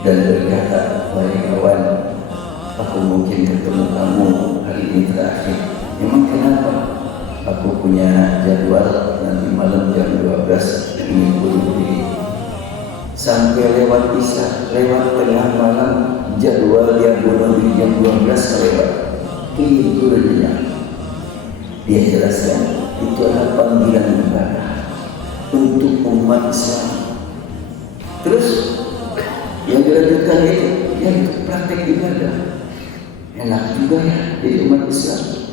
dan berkata, "Wahai kawan, aku mungkin ketemu kamu hari ini terakhir. Memang kenapa? Aku punya jadwal nanti malam jam 12 ingin bunuh diri." Sampai lewat isya, lewat tengah malam, jadwal dia bunuh diri jam 12 lewat. Itu dunia. Dia jelaskan itu adalah panggilan ibadah untuk umat Islam. Terus yang dilanjutkan itu yang praktek ibadah. Enak juga ya di umat Islam.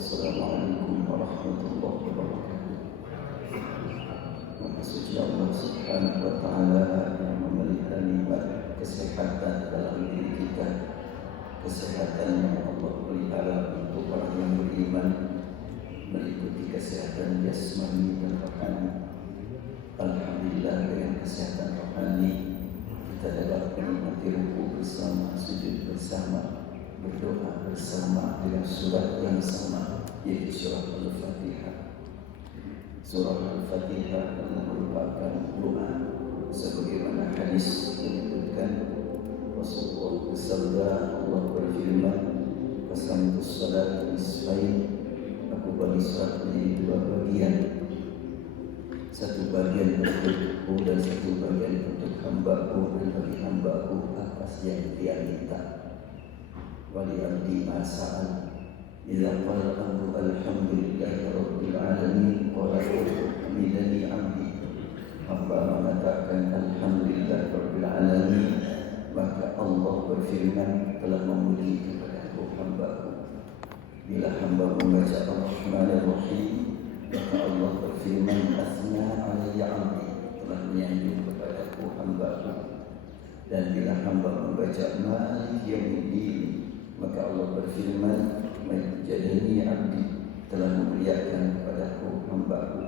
Assalamualaikum warahmatullahi wabarakatuh. Maksudnya Allah Subhanahu wa Ta'ala yang memberikan nikmat kesehatan dalam diri kita, kesehatan yang Allah pelihara untuk orang yang beriman, meliputi kesehatan jasmani dan rohani. Alhamdulillah, dengan kesehatan rohani kita dapat menikmati ruku bersama, sujud bersama, berdoa bersama dengan surat yang sama, yaitu surah Al-Fatihah. Surah Al-Fatihah adalah merupakan doa sebagaimana hadis menyebutkan Rasulullah bersabda, Allah berfirman, "Qasamtus salat nisfain." Aku bagi salat menjadi dua bagian. Satu bagian untukku dan satu bagian untuk hamba-Ku, dan bagi hamba-Ku apa yang dia minta. Wali abdi masa'al. Idza qala amru alhamdulillahi rabbil alamin qala hamidani abdi. Hamba mengatakan alhamdulillah rabbil alamin, maka Allah berfirman telah memuji kepadaku hamba-Ku. Bila hamba membaca Ar-Rahmanir Rahim, maka Allah berfirman asna alayya abdi, telah menyanjung kepadaku hamba-Ku. Dan bila hamba membaca Malik Yaumiddin, maka Allah berfirman majjadani abdi, telah memuliakan kepadaku hamba-Ku.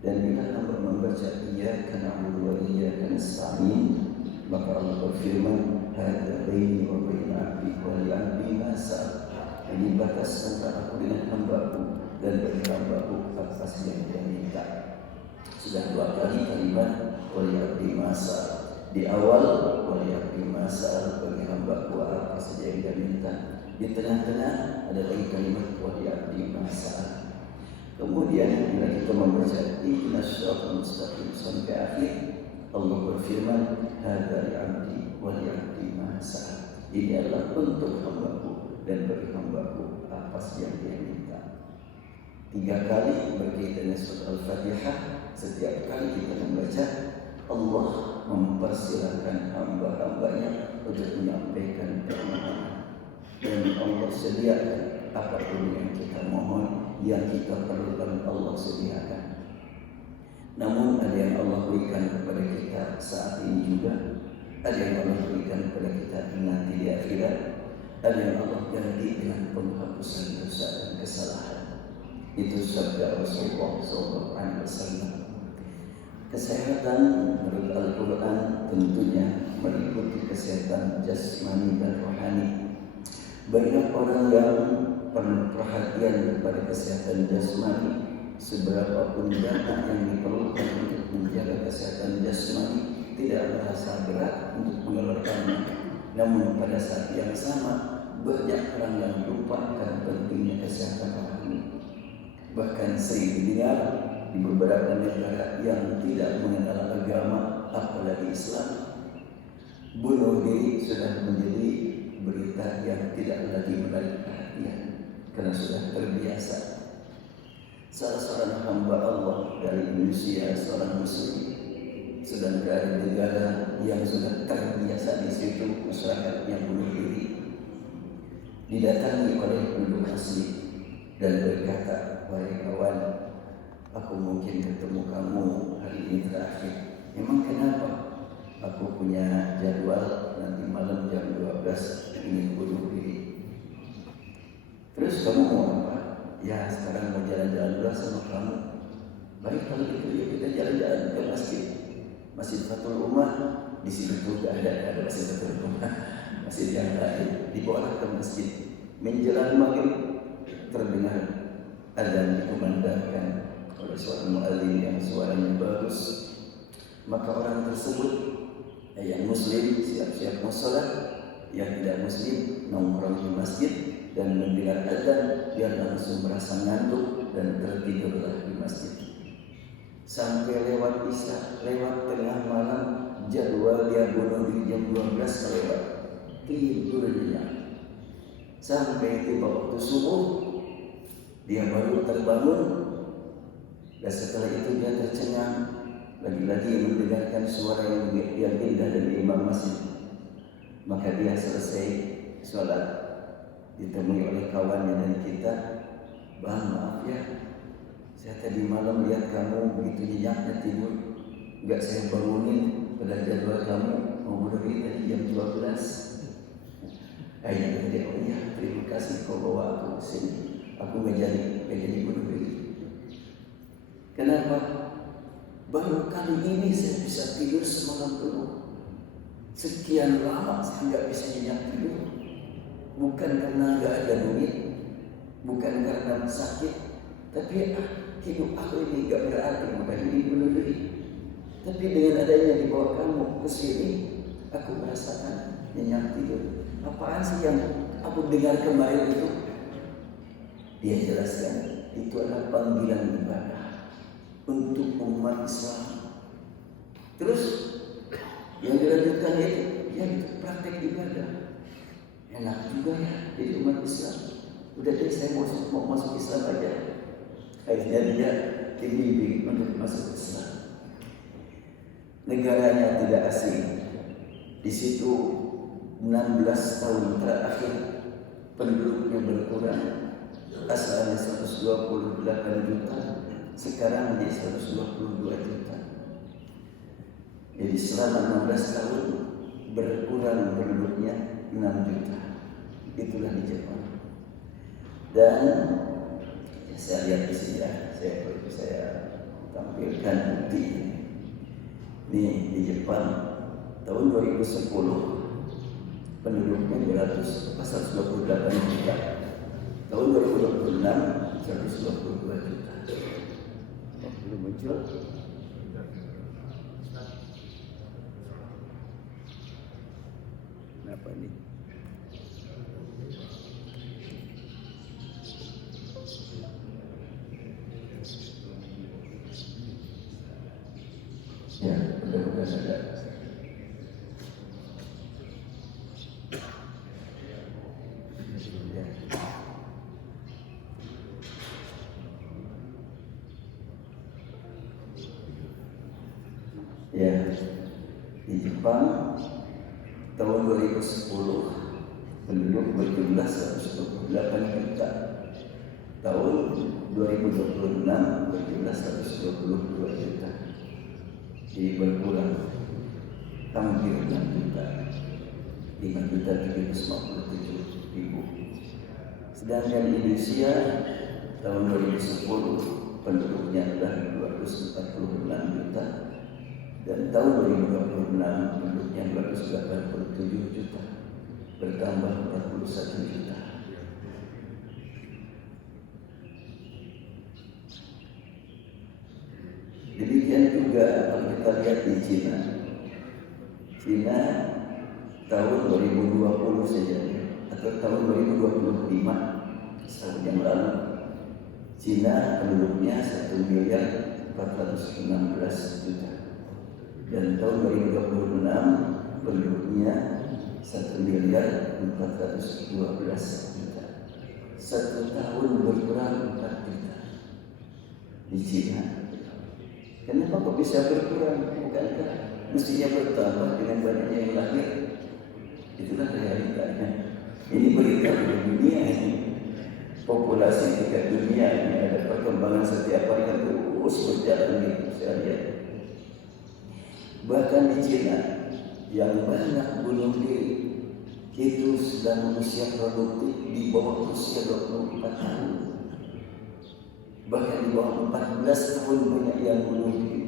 Dan bila hamba membaca iyyaka na'budu wa iyyaka nasta'in, maka Allah berfirman hadza baini wa baina abdi wa li abdi ma sa'al. Ini batas antara aku dengan hamba-Ku, dan bagi hamba-Ku apa yang dia minta. Sudah dua kali kalimat wa li abdi ma sa'al. Di awal wa li abdi ma sa'al, bagi hamba-Ku apa saja yang dia minta. Di tengah-tengah ada lagi kalimat wa li abdi ma sa'al. Kemudian bila kita membaca ihdinas siratal mustaqim sampai akhir, Allah berfirman hadza li abdi wa li abdi ma sa'al. Ini adalah untuk hamba-Ku, dan bagi hamba-Ku apa yang dia minta. 3 kali berkaitan dengan surah Al-Fatihah. Setiap kali kita membaca, Allah mempersilahkan hamba-hambanya untuk menyampaikan permohonan, dan Allah sediakan apapun yang kita mohon, yang kita perlukan Allah sediakan. Namun ada yang Allah berikan kepada kita saat ini juga, ada yang Allah berikan kepada kita nanti di akhirat, ada yang Allah ganti dengan penghapusan dosa dan kesalahan. Itu sabda Rasulullah SAW. Kesehatan menurut Al-Quran tentunya meliputi kesehatan jasmani dan rohani. Banyak orang yang penuh perhatian kepada kesehatan jasmani, seberapa pun dana yang diperlukan untuk menjaga kesehatan jasmani tidak merasa berat untuk mengeluarkannya. Namun pada saat yang sama, banyak orang yang lupakan pentingnya kesehatan rohani. Bahkan sering didengar di beberapa negara yang tidak mengenal agama, apalagi Islam, bunuh diri sudah menjadi berita yang tidak lagi menarik perhatian karena sudah terbiasa. Salah seorang hamba Allah dari Indonesia, seorang muslim, sedang berada di negara yang sudah terbiasa di situ masyarakat yang bunuh diri, didatangi oleh penduduk asli dan berkata, "Wahai kawan, aku mungkin ketemu kamu hari ini terakhir. Memang kenapa? Aku punya jadwal nanti malam jam 12 ingin bunuh diri." "Terus kamu mau apa?" "Ya, sekarang mau jalan-jalan dulu sama kamu." "Baik, kalau gitu ya kita jalan-jalan ke masjid. Masjid Fathul Ummah, di situ juga ada Masjid Fathul Ummah." masjid yang lain, dibawa ke masjid. Menjelang maghrib terdengar adzan dikumandangkan oleh seorang muadzin yang suaranya bagus. Maka orang tersebut yang muslim siap-siap mau sholat, yang tidak muslim nongkrong di masjid dan mendengar adzan, dia langsung merasa ngantuk dan tertidurlah di masjid. Sampai lewat isya, lewat tengah malam, jadwal dia bunuh diri jam 12 lewat, tidur dia. Sampai tiba waktu subuh, dia baru terbangun, dan setelah itu dia tercengang, lagi-lagi mendengarkan suara yang indah dari imam masjid. Maka dia selesai sholat, ditemui oleh kawannya dan kita, "Bang, maaf ya, saya tadi malam lihat kamu begitu nyenyaknya tidur, enggak saya bangunin pada jadwal kamu mau bunuh diri tadi jam 12." Akhirnya dia, "Oh iya, terima kasih kau bawa aku ke sini. Aku nggak jadi bunuh diri." Kenapa? Baru kali ini saya bisa tidur semalam penuh. Sekian lama saya nggak bisa nyenyak tidur. Bukan karena nggak ada duit, bukan karena sakit, tapi hidup aku ini nggak berarti, maka ini bunuh diri. Tapi dengan adanya dibawa kamu ke sini, aku merasakan nyenyak tidur. Apaan sih yang aku dengar kemarin itu? Dia jelaskan, itu adalah panggilan ibadah untuk umat Islam. Terus yang dilanjutkan itu, ya itu praktek ibadah. Enak juga ya jadi umat Islam. Udah deh saya mau masuk Islam aja. Akhirnya dia dibimbing untuk masuk Islam. Negaranya tidak asing. Di situ 16 tahun terakhir penduduknya berkurang. Asalnya 128 juta, sekarang menjadi 122 juta. Jadi selama 16 tahun berkurang penduduknya 6 juta. Itulah di Jepang. Dan saya lihat di sini ya, saya tampilkan bukti ini di Jepang tahun 2010 penduduknya 128 juta. Tahun 2026 122 juta. Belum muncul. Kenapa ini? Ya, mudah-mudahan ada. Ya, di Jepang tahun 2010 penduduk berjumlah 128 juta. Tahun 2026 berjumlah 122 juta. Jadi berkurang hampir 6 juta, 5.357.000. Sedangkan Indonesia tahun 2010 penduduknya adalah 246 juta. Dan tahun 2026 penduduknya 287 juta, bertambah 41 juta. Demikian juga kalau kita lihat di Cina. Cina tahun 2020 saja atau tahun 2025, setahun yang lalu, Cina penduduknya 1.416 juta. Dan tahun 2026 penduduknya 1.412 juta. Satu tahun berkurang 4 juta di Cina. Kenapa kok bisa berkurang? Bukankah mestinya bertambah dengan banyaknya yang lahir? Itulah realitanya. Ini berita di dunia ini. Populasi tingkat dunia ini ada perkembangan setiap hari kan terus berjalan gitu saya lihat. Bahkan di Cina yang banyak bunuh diri itu sedang usia produktif di bawah usia 24 tahun. Bahkan di bawah 14 tahun banyak yang bunuh diri.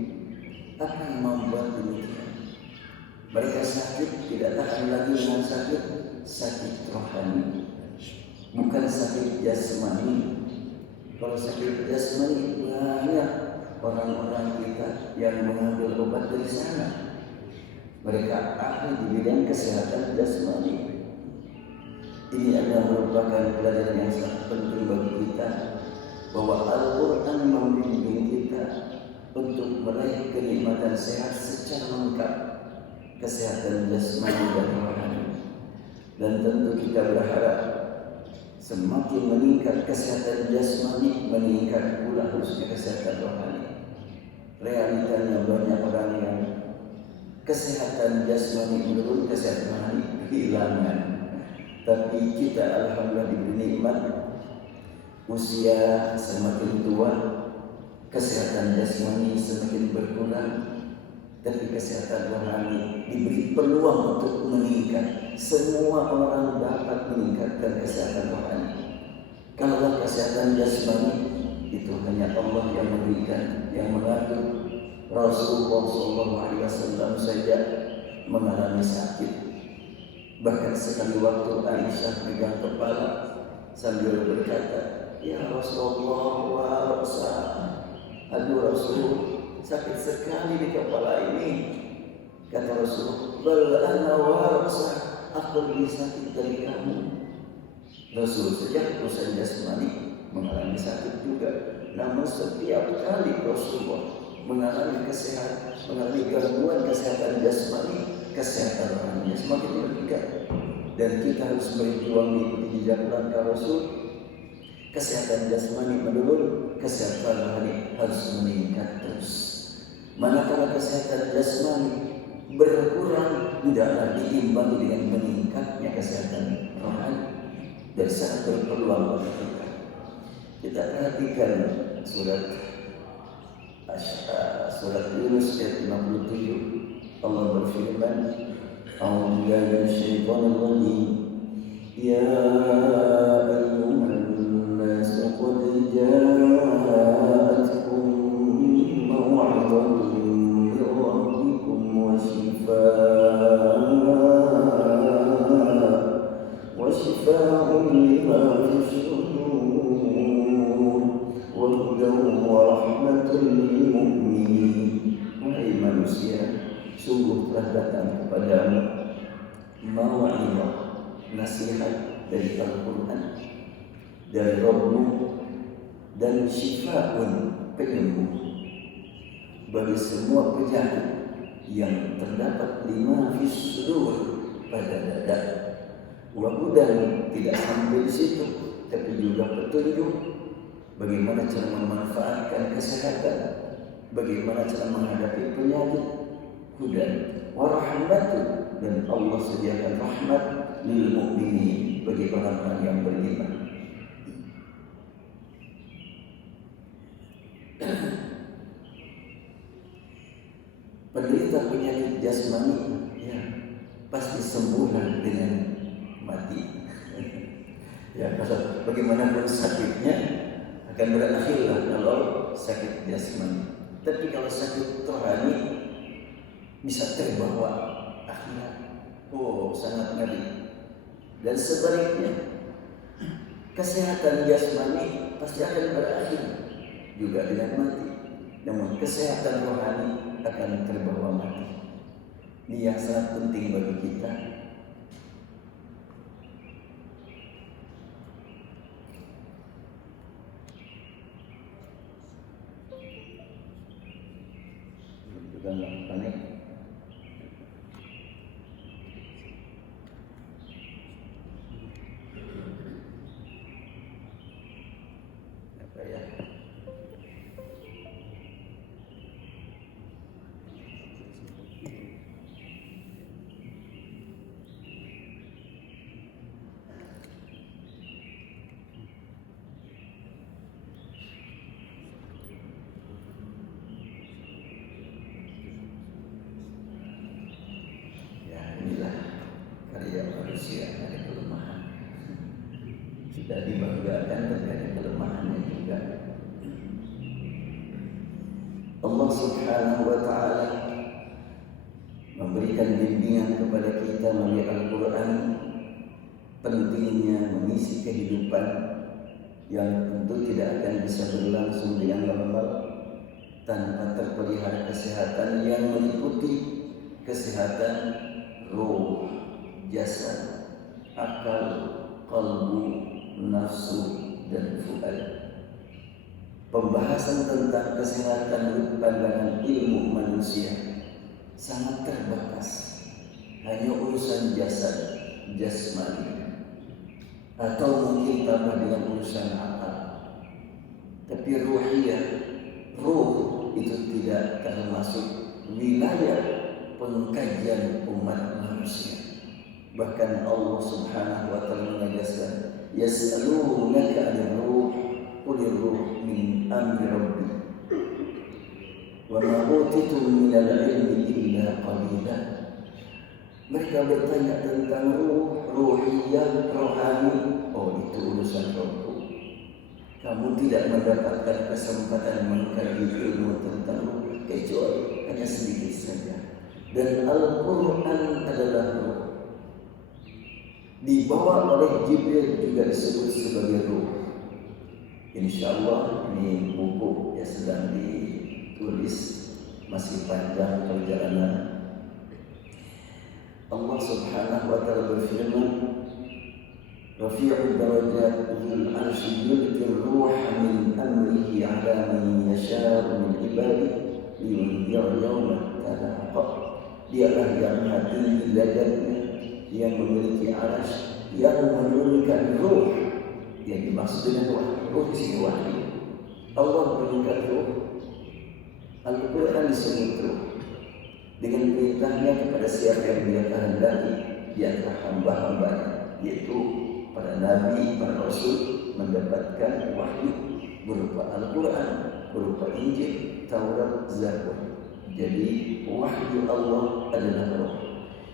Apa yang membuat demikian? Mereka sakit tidak tahan lagi dengan sakit rohani, bukan sakit jasmani. Kalau sakit jasmani banyak orang-orang kita yang mengambil obat dari sana. Mereka ahli di bidang kesehatan jasmani. Ini adalah merupakan pelajaran yang sangat penting bagi kita, bahwa Al-Quran membimbing kita untuk meraih kenikmatan sehat secara lengkap, kesehatan jasmani dan rohani. Dan tentu kita berharap semakin meningkat kesehatan jasmani, meningkat pula harusnya kesehatan rohani. Realitanya banyak orang yang kesehatan jasmani menurun, kesehatan rohani kehilangan. Tapi kita alhamdulillah diberi nikmat, usia semakin tua, kesehatan jasmani semakin berkurang, tapi kesehatan rohani diberi peluang untuk meningkat. Semua orang dapat meningkatkan kesehatan rohani. Kalau kesehatan jasmani itu hanya Allah yang memberikan, yang mengatur. Rasulullah SAW saja mengalami sakit. Bahkan sekali waktu Aisyah pegang kepala sambil berkata, "Ya Rasulullah, warasa, aduh Rasul, sakit sekali di kepala ini." Kata Rasul, "Bal ana warasa, aku lebih sakit dari kamu." Rasul sejak urusan jasmani mengalami sakit juga, namun setiap kali Rasulullah mengalami gangguan kesehatan jasmani, kesehatan rohani semakin meningkat. Dan kita harus berjuang mengikuti jejak langkah Rasul. Kesehatan jasmani menurun, kesehatan rohani harus meningkat terus. Manakala kesehatan jasmani berkurang, tidaklah diimbangi dengan meningkatnya kesehatan rohani. Dan sangat berpeluang bagi kita. Kita perhatikan surat Yunus ayat 57. Allah berfirman, "A'udzu billahi minasyaitonir rajim. Ya ayyuhan nas qad ja'atkum maw'izatun min rabbikum wa shifaa'un lima fis sudur wa hudan wa rahmatun lil mu'minin." Wahai manusia, sungguh telah datang kepadamu maw'izah, nasihat dari Al-Quran, dari Rabbmu, dan syifa'un, penyembuh bagi semua penyakit yang terdapat lima fis sudur, pada dada. Wa hudan, tidak sampai di situ, tapi juga petunjuk bagaimana cara memanfaatkan kesehatan, bagaimana cara menghadapi penyakit. Hudan wa rahmatun, dan Allah sediakan rahmat lil mu'minin, bagi orang-orang yang beriman. Penderita penyakit jasmani, ya, pasti sembuhlah dengan mati. Ya, bagaimanapun sakitnya akan berakhirlah kalau sakit jasmani. Tapi kalau sakit rohani bisa terbawa akhirat. Oh, sangat ngeri. Dan sebaliknya, kesehatan jasmani pasti akan berakhir juga dengan mati. Namun kesehatan rohani akan terbawa mati. Ini yang sangat penting bagi kita. Jangan panik. Apa ya? Sudah dibanggakan, tapi ada kelemahannya juga. Allah Subhanahu wa ta'ala memberi memberikan bimbingan kepada kita melalui Al-Quran, pentingnya mengisi kehidupan yang tentu tidak akan bisa berlangsung dengan normal tanpa terpelihara kesehatan yang meliputi kesehatan ruh, jasad, akal, qalbu, nafsu, dan fuad. Pembahasan tentang kesehatan menurut pandangan ilmu manusia sangat terbatas, hanya urusan jasad, jasmani, atau mungkin tambah dengan urusan akal. Tapi ruhiyah, ruh itu tidak termasuk wilayah pengkajian umat manusia. Bahkan Allah Subhanahu wa taala menegaskan, yas'alunaka 'anil ruh, qulir ruh min amri rabbi. Wa ma utitum minal ilmi illa qalila. Mereka bertanya tentang ruh, ruhiyah, rohani. Oh, itu urusan rohku. Kamu tidak mendapatkan kesempatan mengkaji ilmu tentang ruh kecuali hanya sedikit saja. Dan Al-Quran adalah ruh. Dibawa oleh Jibril juga disebut sebagai ruh. Insyaallah ini buku yang sedang ditulis, masih panjang perjalanan. Allah Subhanahu wa taala berfirman, Rafi'ud darajat dzul 'arsy yulqi ruha min amrihi 'ala man yasha'u min ibadihi liyunzira yawma kana haqq. Dialah yang maha tinggi derajatnya, yang memiliki arsy, yang menurunkan ruh. Yang dimaksud dengan ruh di sini wahyu. Allah menurunkan ruh. Al-Quran disebut ruh. Dengan perintahnya kepada siapa yang dia kehendaki di antara hamba-hambanya, yaitu para nabi, para rasul, mendapatkan wahyu berupa Al-Quran, berupa Injil, Taurat, Zabur. Jadi wahyu Allah adalah roh.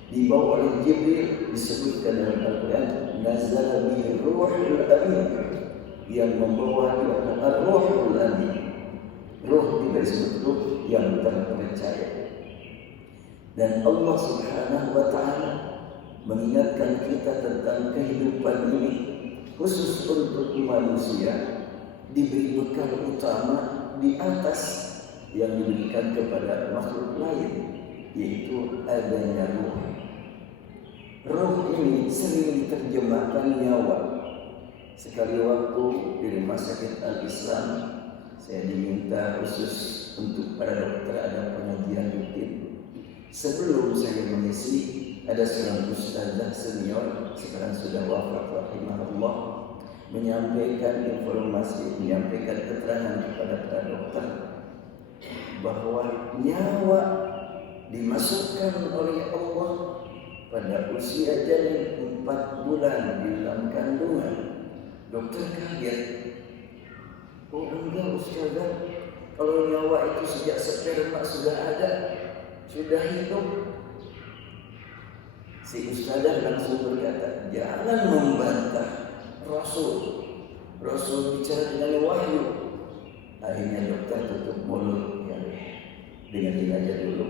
Dibawa oleh Jibril, disebutkan dalam Al-Quran, nazala bihi ruhul amin, yang membawa ar-ruhul amin. Ruh juga disebut ruh yang terpercaya. Dan Allah Subhanahu wa taala mengingatkan kita tentang kehidupan ini khusus untuk manusia, diberi bekal utama di atas yang diberikan kepada makhluk lain, yaitu adanya ruh. Ruh ini sering diterjemahkan nyawa. Sekali waktu di Rumah Sakit Al-Islam, saya diminta khusus untuk para dokter ada pengajian rutin. Sebelum saya mengisi, ada seorang ustazah senior, sekarang sudah wafat rahimahullah, menyampaikan informasi, menyampaikan keterangan kepada para dokter bahwa nyawa dimasukkan oleh Allah pada usia janin 4 bulan di dalam kandungan. Dokter kaget. Oh enggak ustazah, kalau nyawa itu sejak sperma sudah ada, sudah hidup. Si ustazah langsung berkata, jangan membantah Rasul. Rasul bicara dengan wahyu. Akhirnya dokter tutup mulut, ya, dengan ini aja dulu.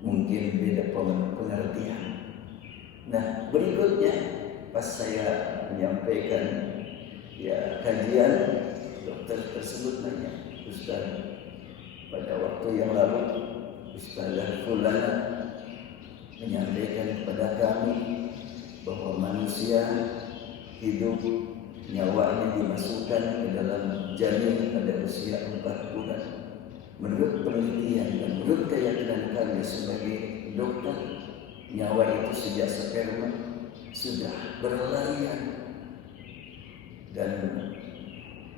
Mungkin beda pengertian. Nah, berikutnya pas saya menyampaikan kajian, dokter tersebut nanya, Ustaz, pada waktu yang lalu Ustazah Fulana menyampaikan kepada kami bahwa manusia hidup, nyawanya dimasukkan ke dalam janin pada usia 4 bulan. Menurut penelitian dan menurut keyakinan kami sebagai dokter, nyawa itu sejak sperma sudah berlarian dan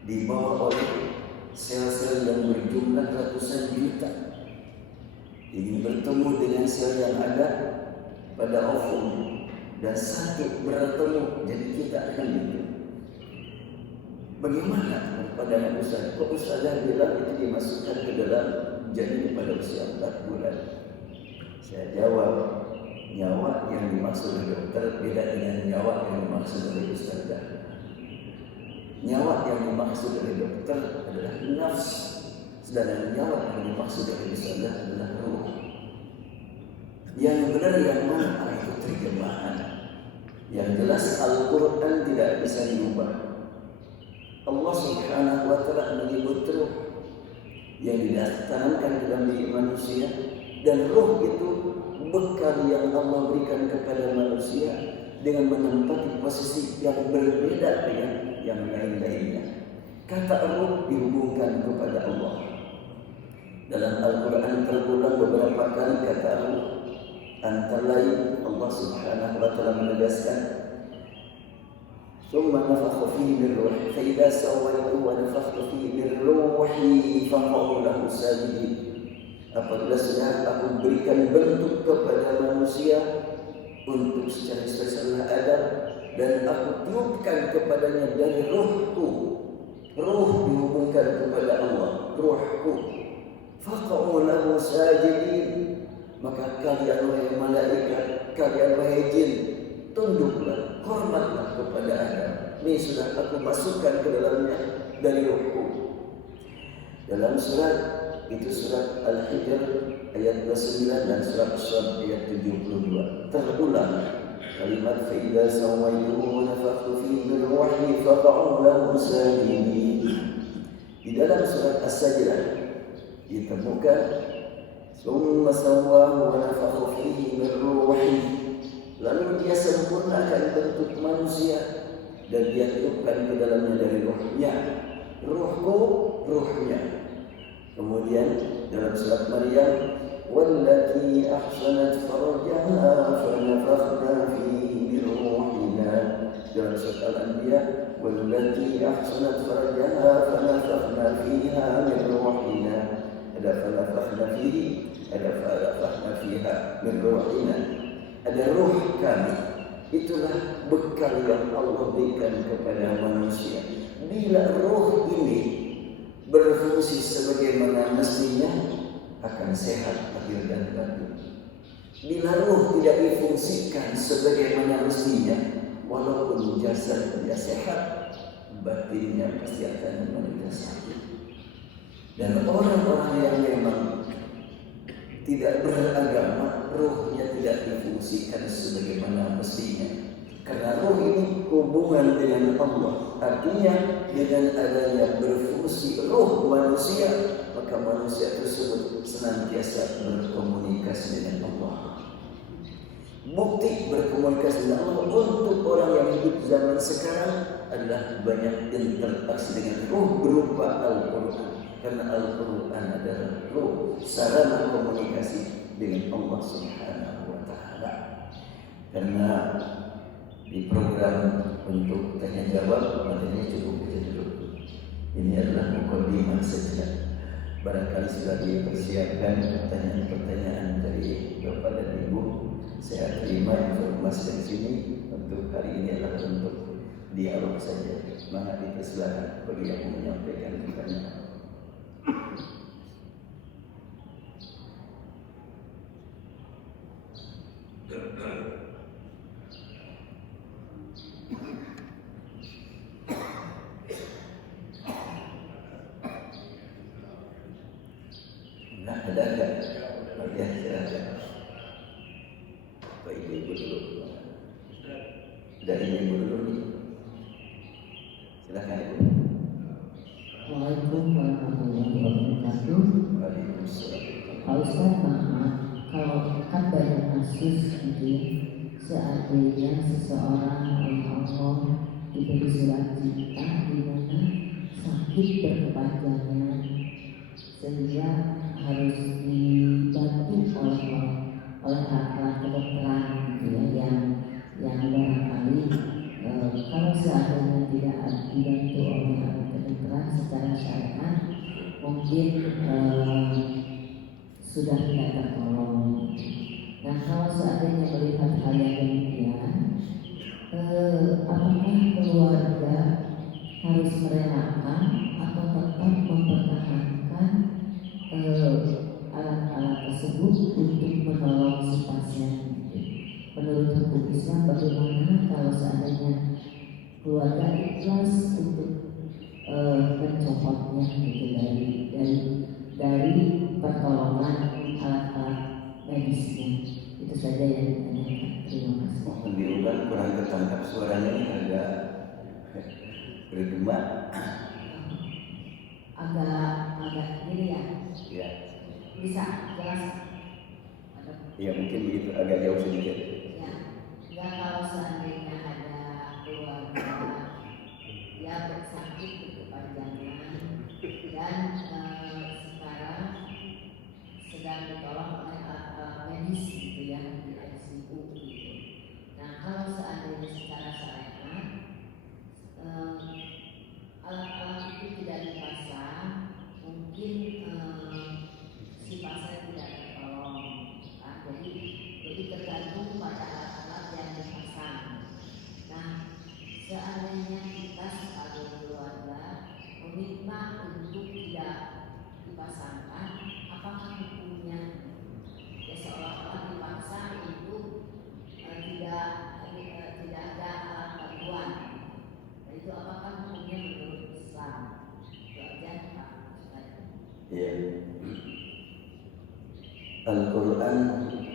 dibawa oleh sel-sel yang berjumlah ratusan juta. Ingin bertemu dengan sel yang ada pada ovum dan satu bertemu, jadi kita akan hidup. Bagaimana pada Ustaz? Kok Ustazah bilang itu dimasukkan ke dalam janin pada usia 4 bulan? Saya jawab, nyawa yang dimaksud oleh dokter beda dengan nyawa yang dimaksud oleh Ustazah. Nyawa yang dimaksud oleh dokter adalah nafs, sedangkan nyawa yang dimaksud oleh Ustazah adalah ruh. Yang benar yang mana itu terjemahan. Yang jelas Al-Quran tidak bisa diubah. Allah Subhanahu wa Ta'ala menyebut ruh yang ditanamkan dalam diri manusia, dan ruh itu bekal yang Allah berikan kepada manusia dengan menempati posisi yang berbeda dengan yang lain-lainnya. Kata ruh dihubungkan kepada Allah. Dalam Al-Quran terulang beberapa kali kata ruh. Antara lain Allah Subhanahu wa Ta'ala menegaskan, "Tsumma nafakhtu fihi min ruhi, fa idza sawaytuhu wa nafakhtu fihi min ruhi faqa'u lahu sajidin." Apabila sudah aku berikan bentuk kepada manusia untuk secara spesial Adam, dan aku tiupkan kepadanya dari ruhku. Ruh dihubungkan kepada Allah, ruhku. Faqa'u lahu sajidin. Maka kalian wahai malaikat, kalian wahai jin, tunduklah, hormatlah kepada Adam. Ini sudah aku masukkan ke dalamnya dari ruhku. Dalam surat itu, surat Al-Hijr ayat 29 dan surat As-Sadd ayat 72 terulang kalimat fa idza sawaituhu wa nafakhtu fihi min ruhi faqa'u lahu sajidin. Di dalam surat As-Sajdah ditemukan Summa sawwahu wa nafakha fihi min ruhi. Lalu dia sempurnakan bentuk manusia dan dia tiupkan ke dalamnya dari ruhnya. Ruhku, ruhnya. Kemudian dalam surat Maryam, wallati ahsanat farjaha fa nafakhna fihi min ruhina. Dalam surat Al-Anbiya, wallati ahsanat farjaha fa nafakhna fiha min ruhina. Ada fanafakhna fihi, ada fanafakhna fiha min ruhina. Ada ruh kami. Itulah bekal yang Allah berikan kepada manusia. Bila ruh ini berfungsi sebagaimana mestinya, akan sehat lahir dan batin. Bila ruh tidak difungsikan sebagaimana mestinya, walaupun jasad dia sehat, batinnya pasti akan menderita sakit. Dan orang-orang yang memang tidak beragama, ruhnya tidak difungsikan sebagaimana mestinya. Karena ruh ini hubungan dengan Allah. Artinya dengan adanya berfungsi ruh manusia, maka manusia tersebut senantiasa berkomunikasi dengan Allah. Bukti berkomunikasi dengan Allah untuk orang yang hidup zaman sekarang adalah banyak interaksi dengan ruh berupa Al-Quran. Karena Al-Quran adalah ruh, sarana komunikasi dengan Allah Subhanahu wa Ta'ala. Karena di program untuk tanya jawab materinya cukup dulu. Ini adalah mukadimah saja. Barangkali sudah dipersiapkan pertanyaan-pertanyaan dari Bapak dan Ibu. Saya terima informasi dari sini. Untuk hari ini adalah untuk dialog saja. Semangat dipersilakan bagi yang menyampaikan pertanyaan. Nah, ada enggak? Ya, silakan. Pak Ibu dulu. Dari Ibu dulu nih. Silakan Ibu. Waalaikumsalam warahmatullahi wabarakatuh. Waalaikumsalam. Pak Ustaz, maaf kalau kan banyak kasus gitu ya, seandainya seseorang oleh Allah diberi surat cinta di mana sakit berkepanjangan sehingga harus dibantu oleh alat kedokteran gitu ya, yang barangkali kalau seandainya tidak dibantu oleh alat kedokteran secara syariat mungkin sudah tidak tertolong. Nah, kalau seandainya melihat hal yang demikian, apakah keluarga harus merelakan atau tetap mempertahankan alat-alat tersebut untuk menolong si pasien? Menurut hukum Islam, bagaimana kalau seandainya keluarga ikhlas untuk mencopotnya gitu dari pertolongan alat-alat medisnya? Itu suaranya ini agak bergema. Agak gini ya. Ya. Bisa jelas. Ya mungkin begitu, agak jauh sedikit. Ya. Ya kalau seandainya ada keluarga ya bersakit berkepanjangan dan sekarang sedang ditolong oleh medis gitu ya di ICU gitu. Nah kalau seandainya secara syariat alat-alat itu tidak dipasang, mungkin si pasien tidak tertolong. Nah, jadi tergantung pada alat-alat yang dipasang. Nah, seandainya kita sebagai keluarga meminta untuk tidak dipasangkan, apakah hukumnya? Ya seolah-olah dipaksa itu tidak ada alat bantuan. Nah, itu apakah hukumnya menurut Islam? Itu aja Pak. Ya. Al-Quran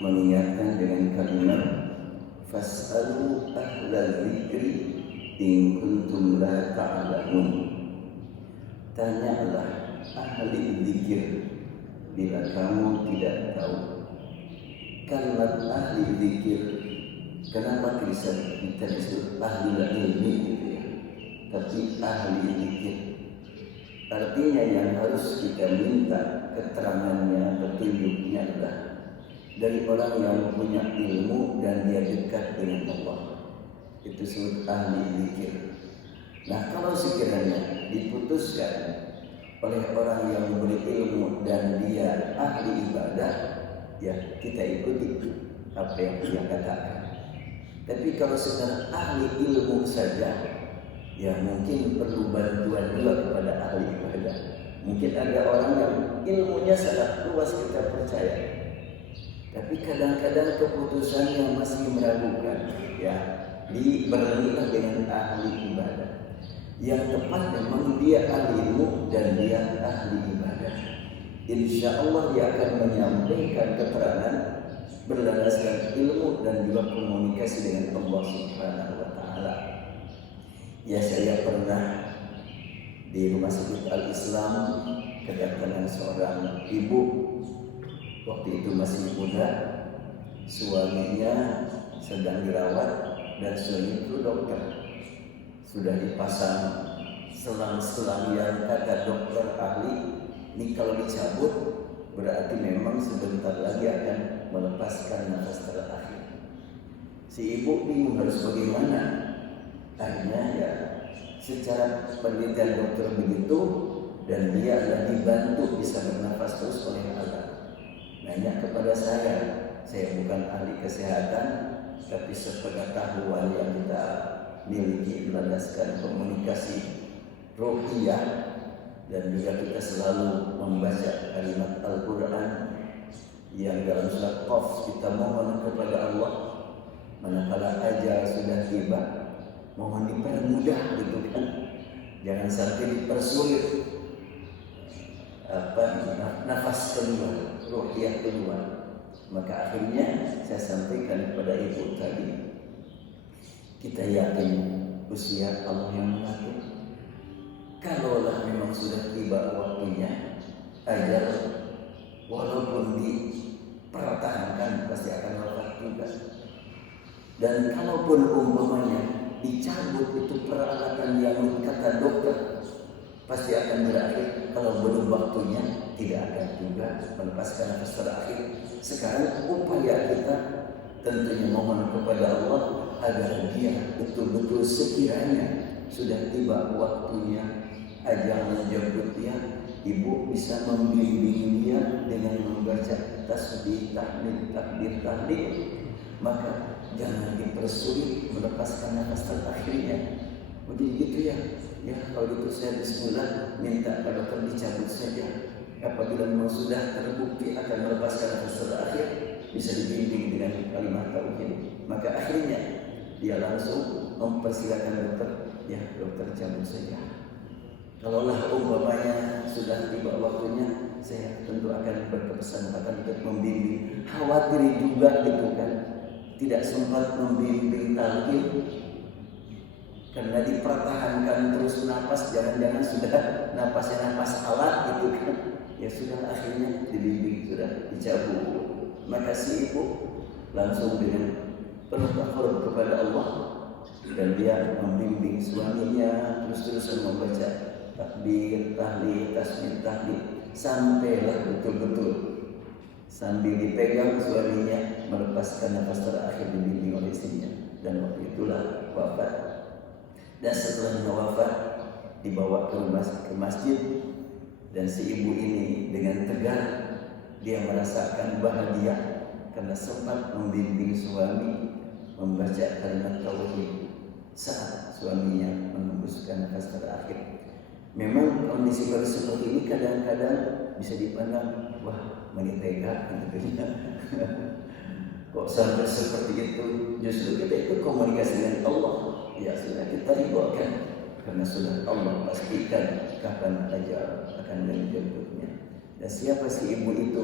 mengingatkan dengan kalimat fas'alu ahlal dzikri in kuntum la ta'lamun. Tanyalah ahli dzikir bila kamu tidak tahu. Kalimat ahli dzikir, kenapa kita disebut ahli ilmi gitu ya? Tapi ahli dzikir artinya yang harus kita minta keterangannya, petunjuknya adalah dari orang yang punya ilmu dan dia dekat dengan Allah. Itu disebut ahli dzikir. Nah kalau sekiranya diputuskan oleh orang yang berilmu dan dia ahli ibadah, ya kita ikuti apa yang dia katakan. Tapi kalau sedang ahli ilmu saja, ya mungkin perlu bantuan juga kepada ahli ibadah. Mungkin ada orang yang ilmunya sangat luas kita percaya, tapi kadang-kadang keputusannya masih meragukan. Ya, diberanilah dengan ahli ibadah. Yang tepat memang dia ahli ilmu dan dia ahli ibadah. Insya Allah dia akan menyampaikan keterangan berlandaskan ilmu dan juga komunikasi dengan Allah Subhanahu wa Ta'ala. Ya saya pernah di Rumah Sakit Al-Islam kedatangan seorang ibu, waktu itu masih muda, suaminya sedang dirawat dan suami itu dokter, sudah dipasang selang-selang yang kata dokter ahli ini kalau dicabut berarti memang sebentar lagi akan melepaskan nafas terakhir. Si ibu bingung harus bagaimana. Akhirnya ya secara penelitian dokter begitu dan dia dibantu bisa bernafas terus oleh Allah. Nanya kepada saya bukan ahli kesehatan, tapi sepengetahuan yang kita miliki berlandaskan komunikasi ruhiyah dan juga kita selalu membaca kalimat Al-Quran yang dalam surat Qaf kita mohon kepada Allah manakala ajal sudah tiba, mohon dipermudah gitu kan, jangan sampai dipersulit nafas keluar, ruhiyah keluar. Maka akhirnya saya sampaikan kepada ibu tadi, kita yakin usia Allah yang mengatur. Kalaulah memang sudah tiba waktunya ajal, walaupun dipertahankan pasti akan wafat juga. Dan kalaupun umpamanya dicabut itu peralatan yang kata dokter, pasti akan berakhir. Kalau belum waktunya tidak akan juga melepaskan nafas terakhir. Sekarang upaya kita tentunya mohon kepada Allah agar dia betul-betul sekiranya sudah tiba waktunya ajal menjemput dia, ibu bisa membimbing dia dengan membaca tasbih, tahmid, takbir, tahlil. Maka jangan dipersulit melepaskan nafas terakhirnya. Jadi gitu ya. Ya kalau gitu saya bismillah minta pada dokter dicabut saja. Apabila memang sudah terbukti akan melepaskan nafas terakhir, bisa dibimbing dengan kalimat tauhid. Maka akhirnya dia langsung mempersilakan dokter, ya dokter cabut saja. Kalaulah umpamanya sudah tiba waktunya, saya tentu akan berkesempatan untuk membimbing. Khawatir juga gitu kan, tidak sempat membimbing talqin, mempertahankan terus napas, jangan-jangan sudah napasnya napas alat gitu kan. Ya sudah, akhirnya dibimbing, sudah dicabut. Maka si ibu langsung dengan penuh takut kepada Allah, dan dia membimbing suaminya terus-terusan membaca takbir, tahlil, tasbih, tahlil, sampailah betul-betul sambil dipegang suaminya melepaskan nafas terakhir dibimbing oleh istrinya, dan waktu itulah wafat. Dan setelahnya wafat dibawa ke masjid, dan si ibu ini dengan tegar dia merasakan bahagia karena sempat membimbing suami membaca kalimat tauhid saat suaminya menghembuskan nafas terakhir. Memang kondisi seperti ini kadang-kadang bisa dipandang, wah menitega gitu. Kok sampai seperti itu? Justru kita itu komunikasi dengan Allah. Ya sudah, kita ribakan karena sudah Allah pastikan kapan ajal akan menjemputnya. Dan siapa si ibu itu?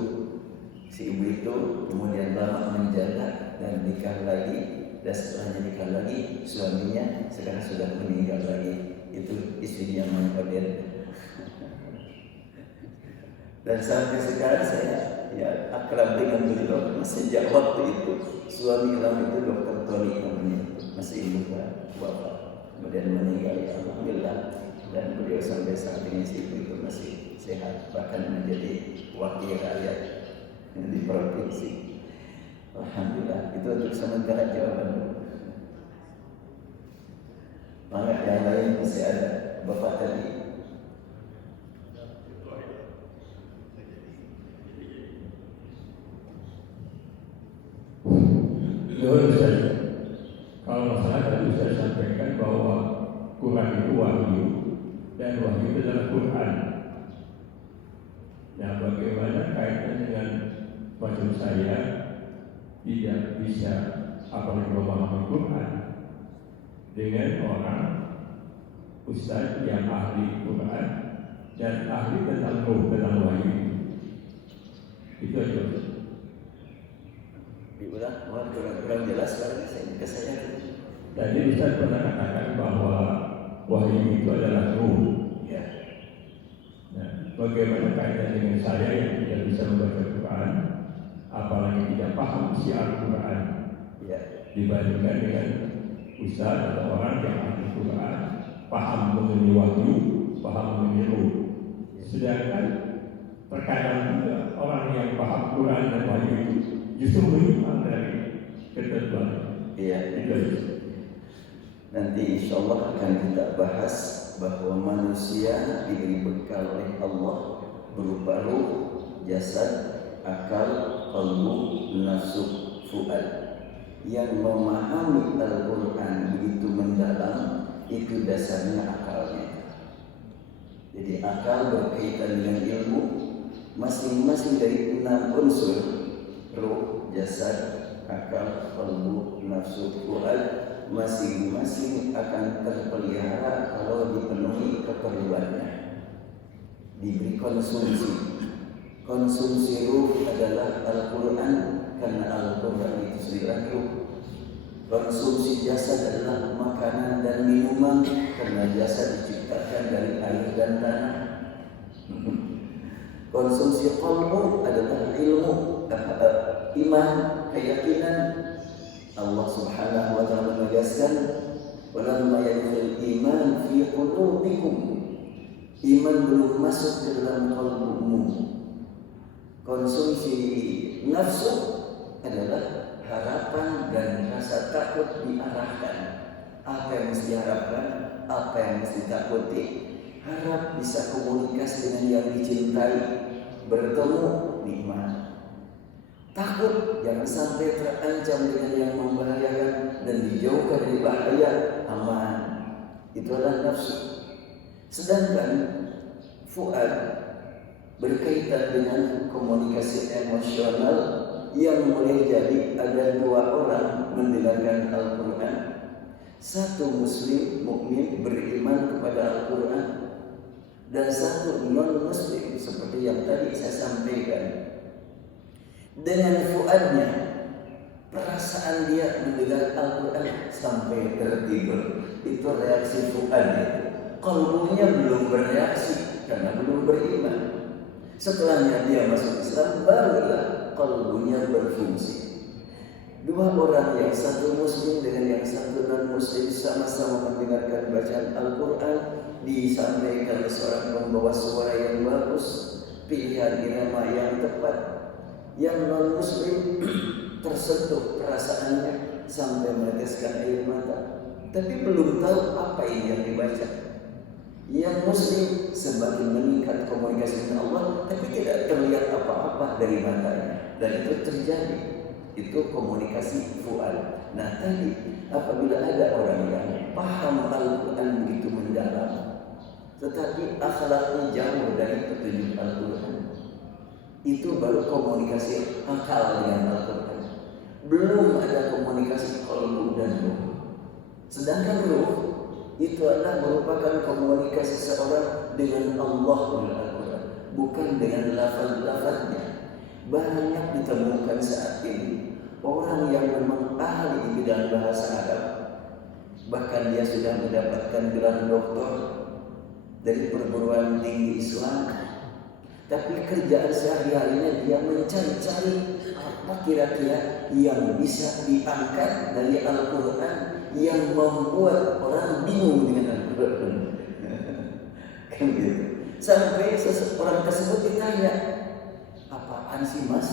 Si ibu itu kemudian lama menjanda dan nikah lagi, dan setelahnya nikah lagi suaminya sekarang sudah meninggal lagi. Itu istrinya mengkoden. Dan sampai sekarang saya akrab dengan beliau. Sejak waktu itu suami kami itu Dr. Tony namanya, masih hidup wafat, kemudian meninggal, ya alhamdulillah. Dan beliau sampai saat ini si ibu itu masih sehat, bahkan menjadi wakil rakyat di provinsi. Alhamdulillah. Itu untuk sementara jawaban. Maka yang lain masih ada. Bapak tadi Ustaz, kalau masalah tadi Ustaz sampaikan bahwa Quran itu wahyu, dan wahyu itu adalah Quran. Nah, bagaimana kaitan dengan macam saya tidak bisa apalagi memahami Quran dengan orang Ustaz yang ahli Quran dan ahli tentang ruh, tentang wahyu. Itu aja. diulang, kurang jelas karena saya. Tadi Ustaz pernah katakan bahwa wahyu itu adalah ruh. Ya. Nah, bagaimana kaitan dengan saya yang tidak bisa membaca Quran, apalagi tidak paham isi Al-Quran, Ya. dibandingkan dengan Ustaz atau orang yang ahli Quran, paham mengenai wahyu, paham mengenai ruh. Sedangkan terkadang juga orang yang paham Quran dan wahyu itu justru menyimpang dari ketentuan. Iya. Itu. Nanti insya Allah akan kita bahas bahwa manusia diberi bekal oleh Allah berupa ruh, jasad, akal, qalbu, nafsu, fuad. Yang memahami Al-Quran begitu mendalam, itu dasarnya akalnya. Jadi akal berkaitan dengan ilmu, masing-masing dari 6 unsur, ruh, jasad, akal, qalbu, nafsu, fuad, masing-masing akan terpelihara kalau dipenuhi keperluannya, diberi konsumsi. Konsumsi ruh adalah Al-Quran, karena Al-Quran itu sendiri ruh. Konsumsi jasad adalah makanan dan minuman, karena jasad diciptakan dari air dan tanah. Konsumsi qalbu adalah ilmu, iman, keyakinan. Allah Subhanahu wa taala menegaskan, "Walamma yadkhul iman fi qulubikum." Iman belum masuk ke dalam qalbumu. Konsumsi nafsu adalah harapan dan rasa takut diarahkan. Apa yang mesti diharapkan, apa yang mesti ditakuti. Harap bisa komunikasi dengan yang dicintai, bertemu nikmat. Takut jangan sampai terancam dengan yang membahayakan dan dijauhkan dari bahaya, aman. Itu adalah nafsu. Sedangkan fuad berkaitan dengan komunikasi emosional yang boleh jadi ada 2 orang mendengarkan Al-Quran. Satu muslim, mukmin, beriman kepada Al-Quran, dan satu non-muslim seperti yang tadi saya sampaikan. Dengan fuadnya, perasaan dia mendengar Al-Quran sampai tertidur, itu itu reaksi fuad ya. Qalbunya belum bereaksi karena belum beriman. Setelahnya dia masuk Islam, barulah qalbunya berfungsi. Dua orang yang satu muslim dengan yang satu non muslim sama-sama mendengarkan bacaan Al-Quran, disampaikan oleh seorang pembawa suara yang bagus, pilihan irama yang tepat. Yang non muslim tersentuh perasaannya sampai meneteskan air mata, tapi belum tahu apa yang dibaca. Yang muslim semakin meningkat komunikasi dengan Allah, tapi tidak terlihat apa-apa dari matanya, dan itu terjadi. Itu komunikasi fuad. Nah tadi apabila ada orang yang paham Al-Quran begitu mendalam, tetapi akhlaknya jauh dari petunjuk Al-Quran, itu baru komunikasi akal dengan Al-Quran. Belum ada komunikasi qalbu dan ruh. Sedangkan ruh itu adalah merupakan komunikasi seorang dengan Allah melalui Al-Quran, bukan dengan lafaz-lafaznya. Banyak ditemukan saat ini orang yang memang ahli di bidang bahasa Arab, bahkan dia sudah mendapatkan gelar doktor dari perguruan tinggi Islam, tapi kerjaan sehari-harinya dia mencari-cari apa kira-kira yang bisa diangkat dari Al-Quran yang membuat orang bingung dengan Al-Quran. Kan gitu. Sampai seseorang tersebut ditanya, apaan sih mas?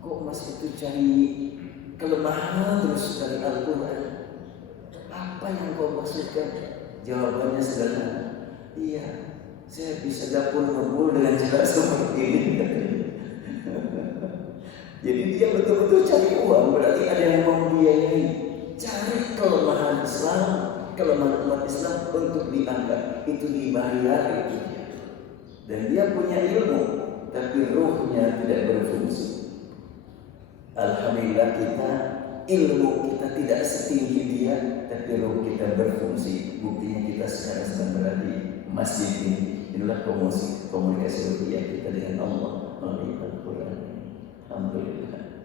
Kok mas itu cari kelemahan terus dari Al-Quran? Apa yang kau maksudkan? Jawabannya sederhana. Iya, saya bisa dapur ngebul dengan cara seperti ini. Jadi dia betul-betul cari uang, berarti ada yang membiayai. Cari kelemahan Islam, kelemahan umat Islam untuk diangkat, itu dibayar itu. Dan dia punya ilmu, tapi ruhnya tidak berfungsi. Alhamdulillah kita, ilmu kita tidak setinggi dia, tapi ruh kita berfungsi. Buktinya kita sekarang sedang berada di masjid ini. Inilah komunikasi ruhiyah kita dengan Allah melalui Al-Quran. Alhamdulillah.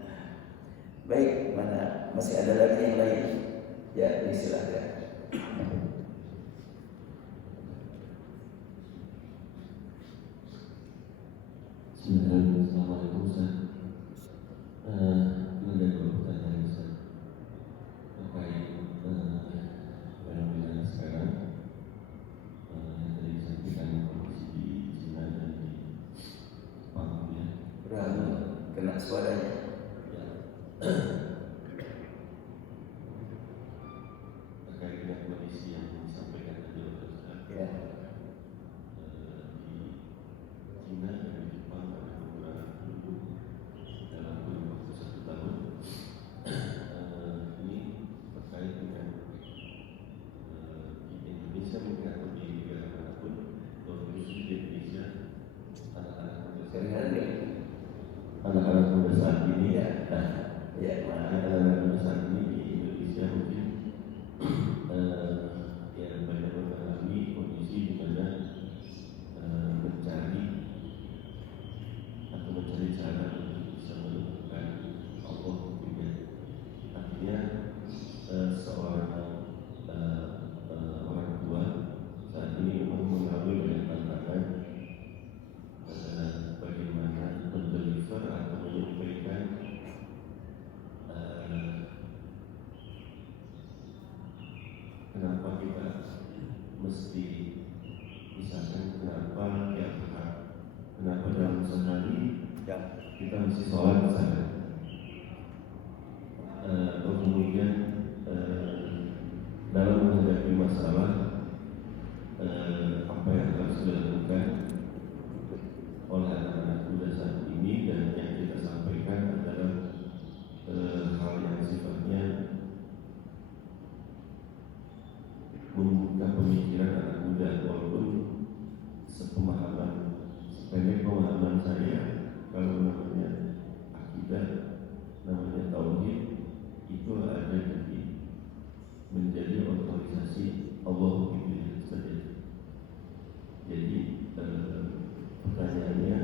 Baik, mana masih ada lagi yang lain? Ya, silakan. Assalamualaikum Ustaz. Ini ada dua pertanyaan Ustaz terkait fenomena sekarang yang tadi disampaikan kondisi di Cina dan di Jepang ya. Berapa kena suaranya? Ya. Terkait dengan kondisi yang disampaikan tadi oleh Ustaz. Ya. Di Cina dan di Jepang ada beberapa penduduk dalam kurun waktu 1 tahun. Ini terkait dengan di Indonesia mungkin atau di negara manapun, khusus di Indonesia anak-anak muda saat ini Ya, ya, anak-anak muda saat ini di Indonesia mungkin ya banyak mengalami kondisi di mana mencari cara untuk bisa menemukan Allah juga. Artinya seorang orang tua saat ini memang mengalami banyak tantangan bagaimana mendeliver atau menyampaikan kenapa kita mesti, misalkan kenapa dalam sehari kita mesti sholat misalnya, atau kemudian dalam menghadapi masalah apa yang harus dilakukan oleh anak-anak muda saat ini, dan yang kita sampaikan adalah hal yang sifatnya membuka pemikiran anak muda, walaupun sependek pemahaman saya, kalau namanya akidah, namanya tauhid, itu ada di menjadi otorisasi Allah itu saja. Jadi pertanyaannya,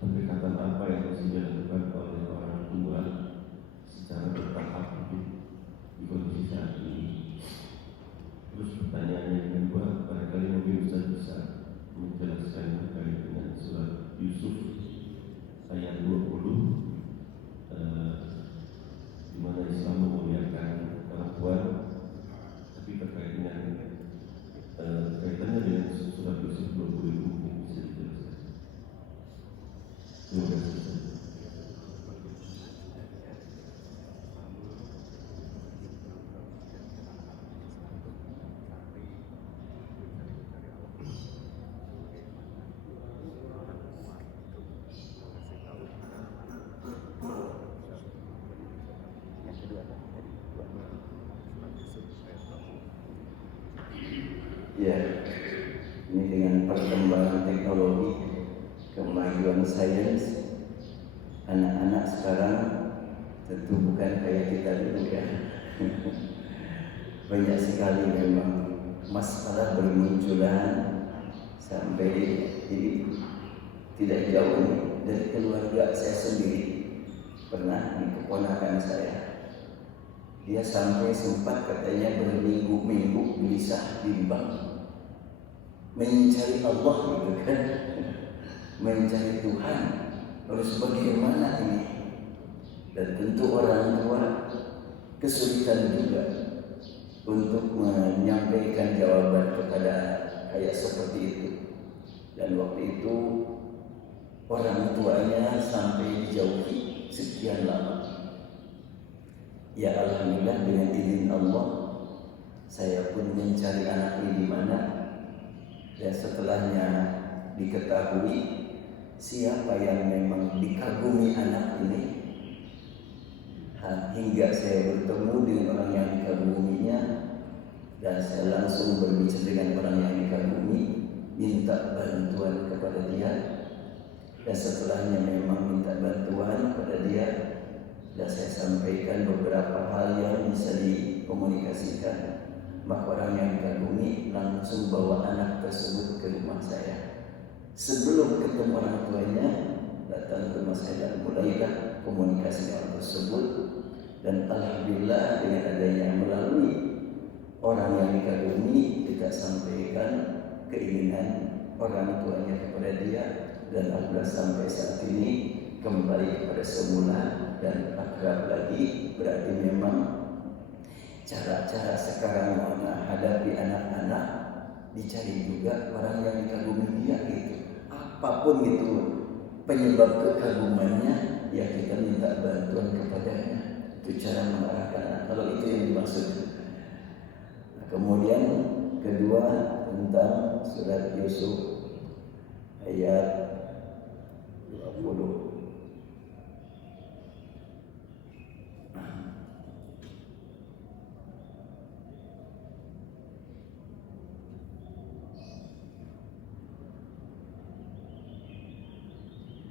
pendekatan apa yang harus dilakukan oleh orang tua secara bertahap di kondisi saat ini? Ya, ini dengan perkembangan teknologi, kemajuan sains, anak-anak sekarang tentu bukan kayak kita dulu ya. Banyak sekali memang masalah bermunculan sampai jadi tidak jauh nih dari keluarga saya sendiri. Pernah di keponakan saya, dia sampai sempat katanya berminggu-minggu gelisah bimbang mencari Allah gitu kan, mencari Tuhan, harus bagaimana ini. Dan tentu orang tua kesulitan juga untuk menyampaikan jawaban kepada kayak seperti itu. Dan waktu itu orang tuanya sampai dijauhi sekian lama. Ya alhamdulillah dengan izin Allah saya pun mencari anak ini di mana. Dan setelahnya diketahui siapa yang memang dikagumi anak ini, hingga saya bertemu dengan orang yang dikaguminya, dan saya langsung berbicara dengan orang yang dikagumi, minta bantuan kepada dia. Dan setelahnya memang minta bantuan kepada dia, dan saya sampaikan beberapa hal yang bisa dikomunikasikan. Maka orang yang dikagumi langsung bawa anak tersebut ke rumah saya. Sebelum ketemu orang tuanya, datang ke rumah saya dan mulailah komunikasi orang tersebut. Dan alhamdulillah dengan adanya melalui orang yang dikagumi, kita sampaikan keinginan orang tuanya kepada dia. Dan alhamdulillah sampai saat ini kembali kepada semula dan akrab lagi. Berarti memang cara-cara sekarang menghadapi anak-anak dicari juga orang yang dikagumi dia gitu. Apapun itu penyebab kekagumannya, ya kita minta bantuan kepadanya. Itu cara mengarahkan anak. Kalau itu yang dimaksud. Nah, kemudian kedua tentang surat Yusuf ayat 20.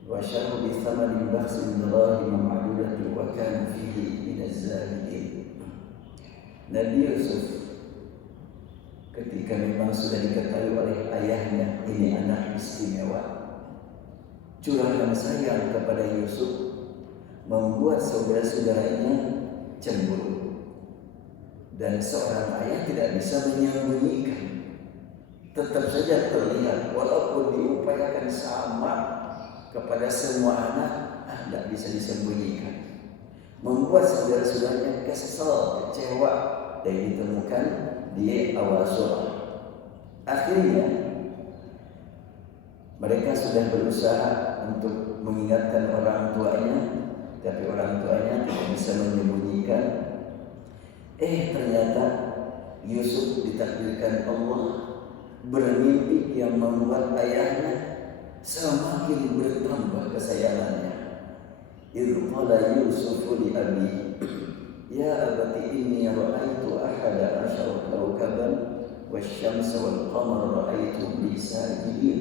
وَشَرُّ بِثَمَنٍ بَخْسٍ دَرَاهِمَ مَعْدُودَةٍ وَكَانُوا فِيهِ مِنَ الزَّاهِدِينَ. Nabi Yusuf ketika memang sudah diketahui oleh ayahnya ini anak istimewa, curahan sayang kepada Yusuf membuat saudara-saudaranya cemburu. Dan seorang ayah tidak bisa menyembunyikan. Tetap saja terlihat walaupun diupayakan sama kepada semua anak, tidak bisa disembunyikan. Membuat saudara-saudaranya kesal, kecewa, dan ditemukan di awal surah. Akhirnya mereka sudah berusaha untuk mengingatkan orang tuanya, tapi orang tuanya tidak bisa menyembunyikan. Ternyata Yusuf ditakdirkan Allah bermimpi yang membuat ayahnya semakin bertambah kesayangannya. Idh qala Yusuf li abi ya abati inni ra'aitu ahada asyara kawkaban wasyamsa wal qamara ra'aitu li sajidin.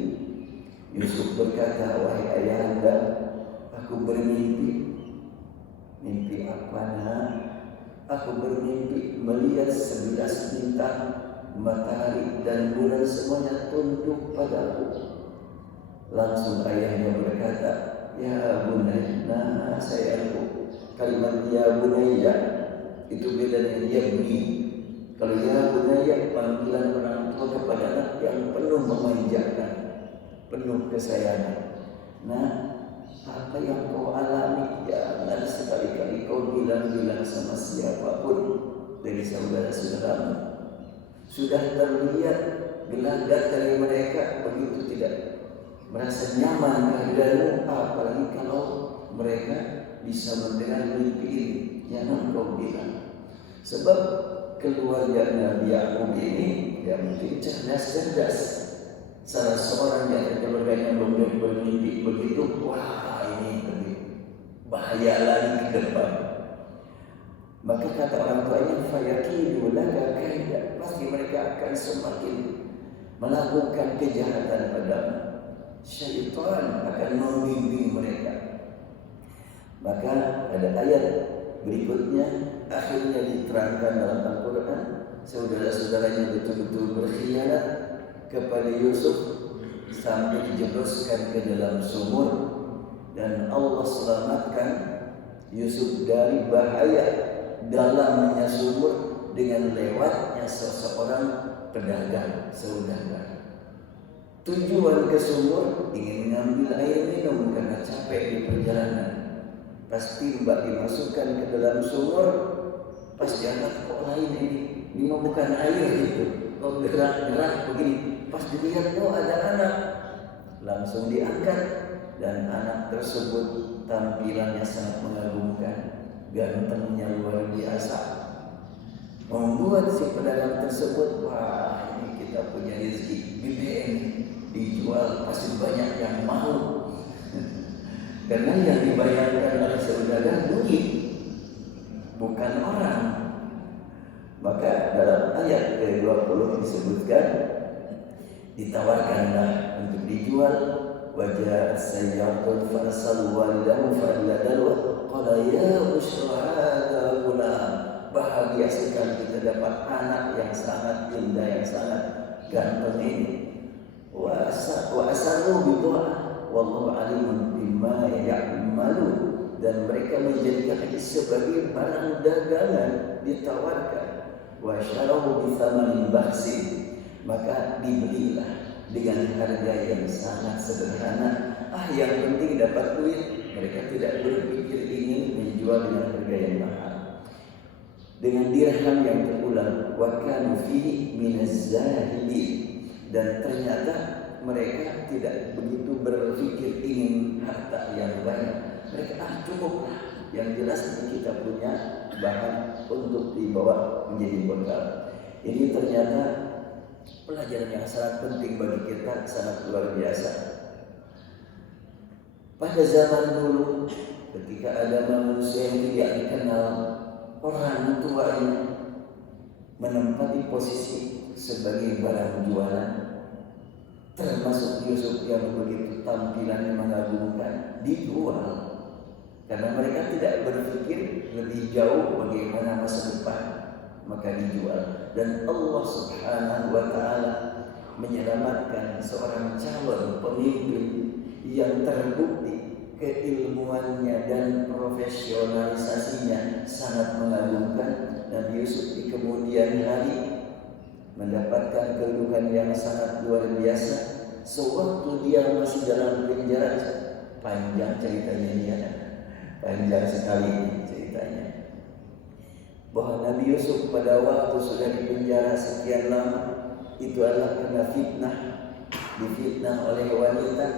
Yusuf berkata, wahai ayahanda, aku bermimpi. Mimpi apa nak? Aku bermimpi melihat 11 bintang, matahari dan bulan semuanya tunduk padaku. Langsung ayahnya berkata, ya bunayya, sayangku. Kalimat ya bunayya itu beda dengan ya buni. Kalau ya bunayya panggilan orang tua kepada anak yang penuh memanjakan, penuh kesayangan. Nah, apa yang kau alami? Jangan sekali-kali kau bilang-bilang sama siapapun dari saudara-saudaramu. Sudah terlihat gelagat dari mereka, begitu tidak merasa nyaman kehadiranmu, apalagi kalau mereka bisa mendengar mimpi ini. Jangan kau bilang. Sebab keluarga Nabi Yakub ini dia mungkin cerdas. Salah seorang dari keluarganya bermimpi begitu, wah ini lebih bahaya lagi ke depan. Maka kata orang tuanya, fayakidu laka kaida, pasti mereka akan semakin melakukan kejahatan padamu, syaitan akan membimbing mereka. Maka pada ayat berikutnya akhirnya diterangkan dalam Al-Quran, saudara-saudaranya betul-betul berkhianat kepada Yusuf sampai dijebloskan ke dalam sumur, dan Allah selamatkan Yusuf dari bahaya dalamnya sumur dengan lewatnya seseorang pedagang saudagar. Tujuan ke sumur ingin mengambil air minum karena capek di perjalanan. Pasti mbak dimasukkan ke dalam sumur, pas diangkat kok lain ini mah bukan air itu, kok gerak-gerak begini. Pas dilihat oh ada anak, langsung diangkat, dan anak tersebut tampilannya sangat mengagumkan, gantengnya luar biasa, membuat si pedagang tersebut, wah ini kita punya rezeki gede ini, dijual pasti banyak yang mau. Karena yang dibayarkan oleh saudara duit, bukan orang. Maka dalam ayat ke-20 disebutkan, ditawarkanlah untuk dijual. Wajah sayyatun farsal walidahu fa'ladalwa qala ya busyra gulam. Bahagia sekali kita dapat anak yang sangat indah, yang sangat ganteng ini. Wa asaru bidu'a wallahu alimun bima ya'malu. Dan mereka menjadikan itu sebagai barang dagangan, ditawarkan. Wa syarahu bi thamanin bakhsin, maka dibelilah dengan harga yang sangat sederhana. Yang penting dapat duit. Mereka tidak berpikir ingin menjual dengan harga yang mahal, dengan dirham yang terulang. Wa kanu fihi minaz zahidin, dan ternyata mereka tidak begitu berpikir ingin harta yang banyak. Mereka cukup, yang jelas kita punya bahan untuk dibawa menjadi bekal. Ini ternyata pelajaran yang sangat penting bagi kita, sangat luar biasa. Pada zaman dulu, ketika ada manusia yang tidak dikenal, orang tuanya menempati posisi sebagai barang jualan, termasuk Yusuf yang begitu tampilannya mengagumkan, dijual. Karena mereka tidak berpikir lebih jauh bagaimana masa depan, maka dijual. Dan Allah Subhanahu wa ta'ala menyelamatkan seorang calon pemimpin yang terbukti keilmuannya dan profesionalisasinya sangat mengagumkan. Nabi Yusuf di kemudian hari mendapatkan kedudukan yang sangat luar biasa. Sewaktu dia masih dalam penjara, panjang ceritanya ini ya, panjang sekali ceritanya, bahwa Nabi Yusuf pada waktu sudah di penjara sekian lama, itu adalah karena fitnah, difitnah oleh wanita.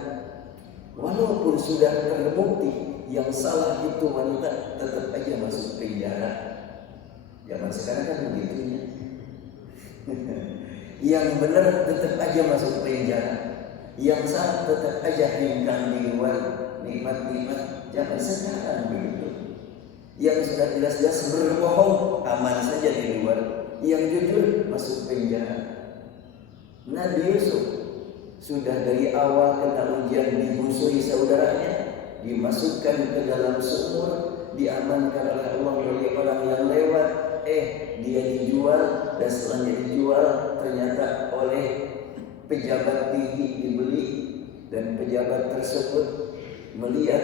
Walaupun sudah terbukti yang salah itu wanita, tetap aja masuk penjara. Zaman sekarang kan begitunya. Yang benar tetap aja masuk penjara, yang salah tetap aja hinggang di luar nikmat-nikmat. Zaman sekarang begitu. Yang sudah jelas-jelas berbohong aman saja di luar, yang jujur masuk penjara. Nabi Yusuf sudah dari awal kena ujian, dimusuhi saudaranya, dimasukkan ke dalam sumur, diamankan oleh Allah dari orang yang lewat. Dia dijual, dan setelah dijual ternyata oleh pejabat tinggi dibeli, dan pejabat tersebut melihat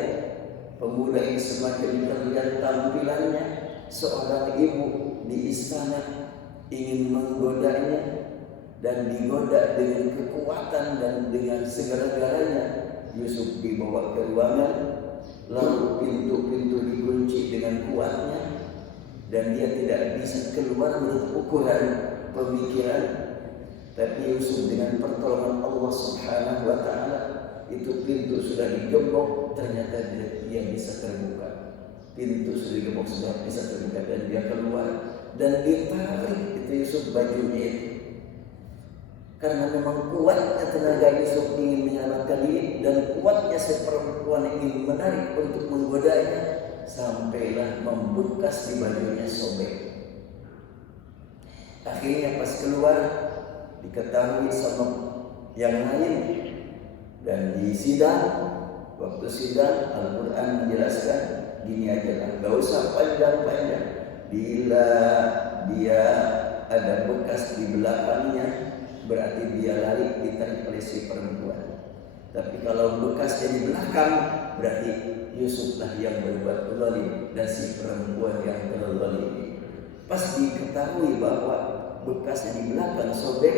pemuda yang semakin terlihat tampilannya, seorang ibu di istana ingin menggodanya, dan digoda dengan kekuatan dan dengan segala-galanya. Yusuf dibawa ke ruangan, lalu pintu-pintu dikunci dengan kuatnya, dan dia tidak bisa keluar menurut ukuran pemikiran. Tapi Yusuf dengan pertolongan Allah Subhanahu wa ta'ala, itu pintu sudah digembok, ternyata dia bisa terbuka. Pintu sudah digembok, sudah bisa terbuka, dan dia keluar, dan ditarik itu Yusuf bajunya itu. Karena memang kuatnya tenaga Yusuf ingin menyelamatkan diri, dan kuatnya si perempuan ingin menarik untuk menggodanya, sampailah membekas di bajunya, sobek. Akhirnya pas keluar, diketahui sama yang lain. Dan di sidang, waktu sidang Al-Quran menjelaskan gini aja lah, gak usah panjang-panjang. Bila dia ada bekas di belakangnya, berarti dia lari ditarik oleh si perempuan. Tapi kalau bekasnya di belakang, berarti Yusuflah yang berbuat zalim dan si perempuan yang terzalim. Pas diketahui bahwa bekasnya di belakang sobek,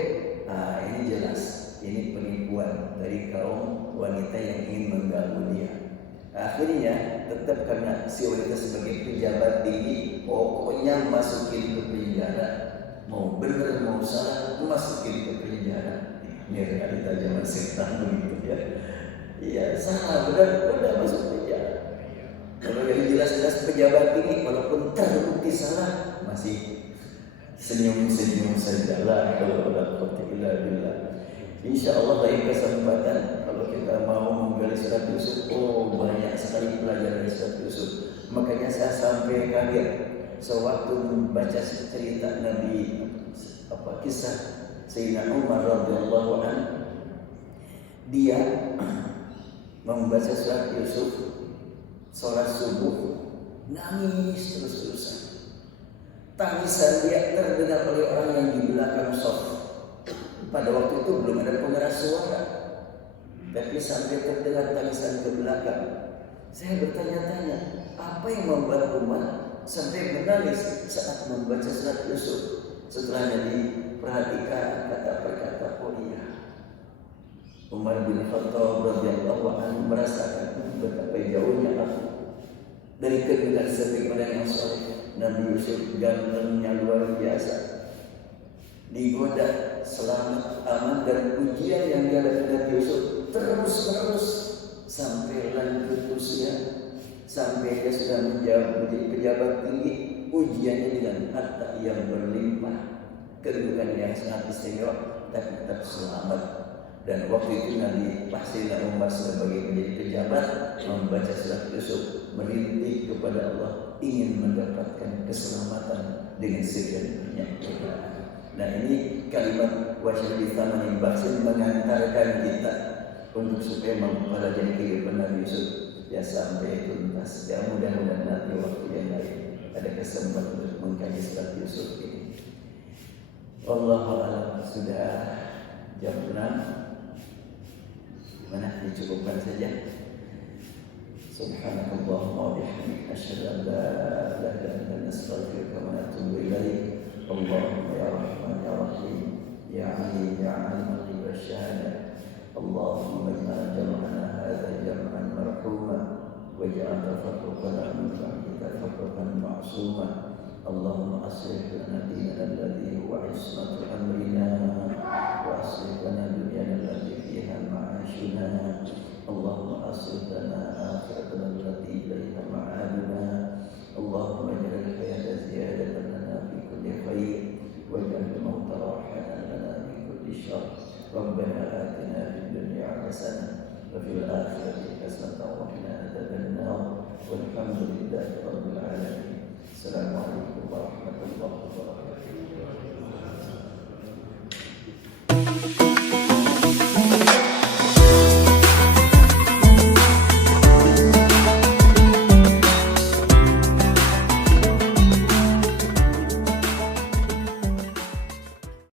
ini jelas ini penipuan dari kaum wanita yang ingin mengganggu dia. Akhirnya tetap karena si wanita sebagai pejabat tinggi, pokoknya masukin ke penjara. Mau benar mau salah, masukin ke penjara. Ini realita zaman sekarang begitu ya. Iya, salah benar masuk penjara. Kalau yang jelas-jelas pejabat tinggi, walaupun terbukti salah, masih senyum-senyum sajalah. Kalau ada kotilah billah. Insya Allah dari kesempatan kalau kita mau menggali surat Yusuf, banyak sekali pelajaran dari surat Yusuf. Makanya saya sampai kaget sewaktu membaca cerita Nabi kisah Sayyidina Umar radhiyallahu anhu. Dia membaca surat Yusuf, sholat subuh, nangis terus-terusan. Tangisan dia terdengar oleh orang yang di belakang shaf. Pada waktu itu belum ada pengeras suara, tapi sampai terdengar tangisan ke belakang. Saya bertanya-tanya, apa yang membuat Umar sampai menangis saat membaca surat Yusuf? Setelahnya diperhatikan kata per kata, iya, Umar bin Khattab radhiyallahu anhu merasakan betapa jauhnya aku dari kedudukan sebagai orang yang soleh. Nabi Yusuf gantengnya luar biasa, digoda selamat aman dan ujian yang dihadapi Nabi Yusuf terus sampai lanjut usia, sampai dia sudah menjadi pejabat tinggi. Ujiannya dengan harta yang berlimpah, kedudukan yang sangat istimewa, tapi tetap selamat. Dan waktu itu Nabi Sayyidina Umar sebagai menjadi pejabat membaca surat Yusuf, merintih kepada Allah, ingin mendapatkan keselamatan dengan sekian banyak. Nah, ini kalimat wasyari thamani baksin mengantarkan kita untuk supaya mempelajari kehidupan Nabi Yusuf ya sampai tuntas. Ya mudah-mudahan nanti waktu yang lain ada kesempatan untuk mengkaji surat Yusuf ini. Wallahu a'lam. Sudah jam 6. Gimana? Dicukupkan saja. Subhanakallahumma wa bihamdika asyhadu an la ilaha illa anta astaghfiruka wa atubu ilaik. اللهم يا رحمن يا رحيم يا عليم يا عليم الغيب والشهادة اللهم اجعل جمعنا هذا جمعا مرحوما واجعل تفرقنا من بعده تفرقا معصوما اللهم أصلح لنا ديننا الذي هو عصمة أمرنا وأصلح لنا دنيانا التي فيها معاشنا اللهم أصلح لنا